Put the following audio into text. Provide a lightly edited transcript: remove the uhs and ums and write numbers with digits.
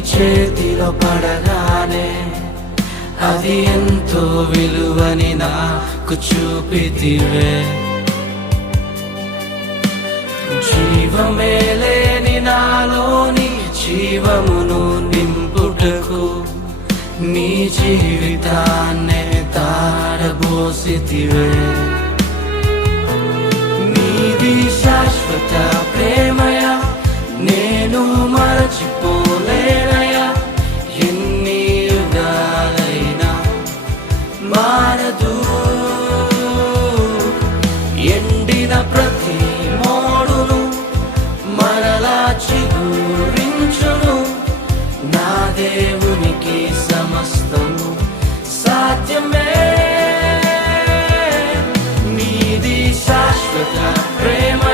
చేతిలో పడగానే అది ఎంతో విలువని నాకు చూపితివే. జీవమే లేని నాలోని జీవమును నింపుటకు నీ జీవితాన్నే తారబోసితివే. నీది శాశ్వత ప్రేమయ నేను మరచిపోలేనయా. ఎన్ని యుగాలైనా మారదు. ఎండిన ప్రతి మోడును మరలా చిగురించును. నా దేవునికి సమస్తము సాధ్యమే. నీది శాశ్వత ప్రేమ